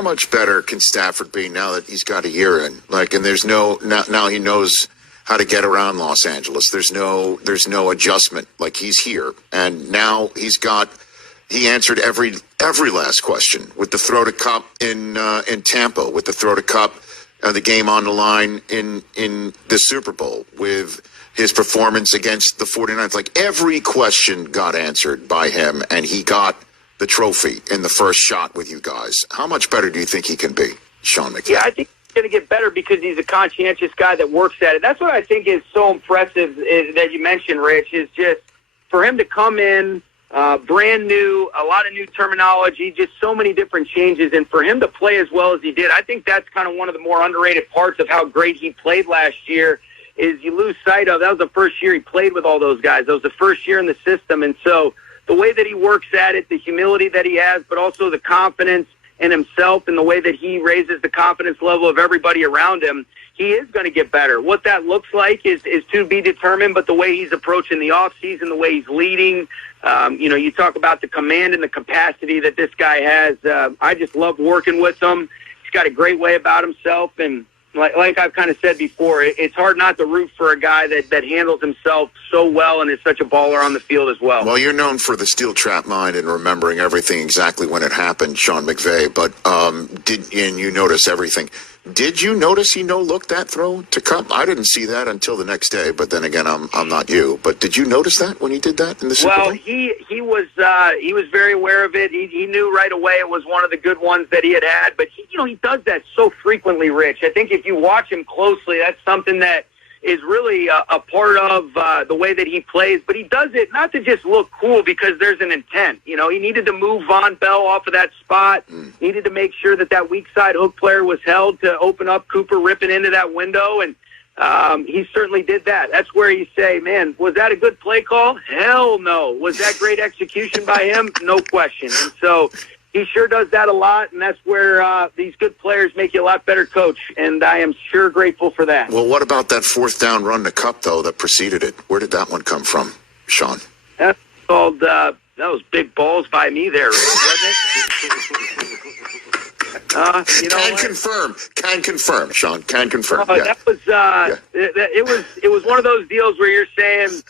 how much better can Stafford be now that he's got a year in? Like, and there's now he knows how to get around Los Angeles. There's no adjustment. Like, he's here, and now he answered every last question with the throw to Cup in Tampa, with the throw to Cup, the game on the line in the Super Bowl, with his performance against the 49ers. Like, every question got answered by him, and he got the trophy in the first shot with you guys. How much better do you think he can be, Sean Mcvay? Yeah, I think he's going to get better because he's a conscientious guy that works at it. That's what I think is so impressive that you mentioned, Rich, is just for him to come in, brand new, a lot of new terminology, just so many different changes, and for him to play as well as he did, I think that's kind of one of the more underrated parts of how great he played last year. Is you lose sight of that was the first year he played with all those guys. That was the first year in the system, and so the way that he works at it, the humility that he has, but also the confidence in himself and the way that he raises the confidence level of everybody around him, he is going to get better. What that looks like is to be determined, but the way he's approaching the offseason, the way he's leading, you talk about the command and the capacity that this guy has. I just love working with him. He's got a great way about himself, and like I've kind of said before, it's hard not to root for a guy that handles himself so well and is such a baller on the field as well. Well, you're known for the steel trap mind and remembering everything exactly when it happened, Sean McVay, but and you notice everything. Did you notice he no-looked that throw to Cup? I didn't see that until the next day, but then again, I'm not you. But did you notice that when he did that in the Super Bowl? Well, he was very aware of it. He knew right away it was one of the good ones that he had, but he does that so frequently, Rich. I think if you watch him closely, that's something that is really a part of the way that he plays. But he does it not to just look cool because there's an intent. He needed to move Von Bell off of that spot, needed to make sure that weak side hook player was held to open up Cooper ripping into that window, and he certainly did that. That's where you say, man, was that a good play call? Hell no. Was that great execution by him? No question. And so he sure does that a lot, and that's where these good players make you a lot better coach, and I am sure grateful for that. Well, what about that fourth down run to Cup, though, that preceded it? Where did that one come from, Sean? That's called that was big balls by me there, wasn't it? Can confirm, Sean. Can confirm. That was it was one of those deals where you're saying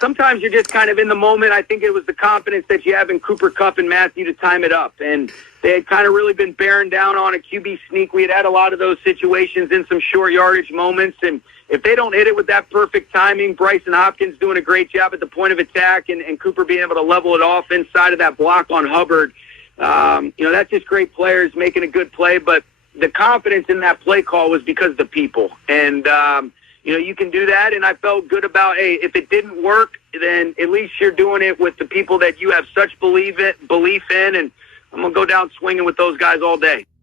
sometimes you're just kind of in the moment. I think it was the confidence that you have in Cooper Kupp and Matthew to time it up, and they had kind of really been bearing down on a QB sneak. We had a lot of those situations in some short yardage moments, and if they don't hit it with that perfect timing, Bryson Hopkins doing a great job at the point of attack, and Cooper being able to level it off inside of that block on Hubbard. That's just great players making a good play, but the confidence in that play call was because of the people. And, you can do that, and I felt good about, hey, if it didn't work, then at least you're doing it with the people that you have such belief in, and I'm going to go down swinging with those guys all day.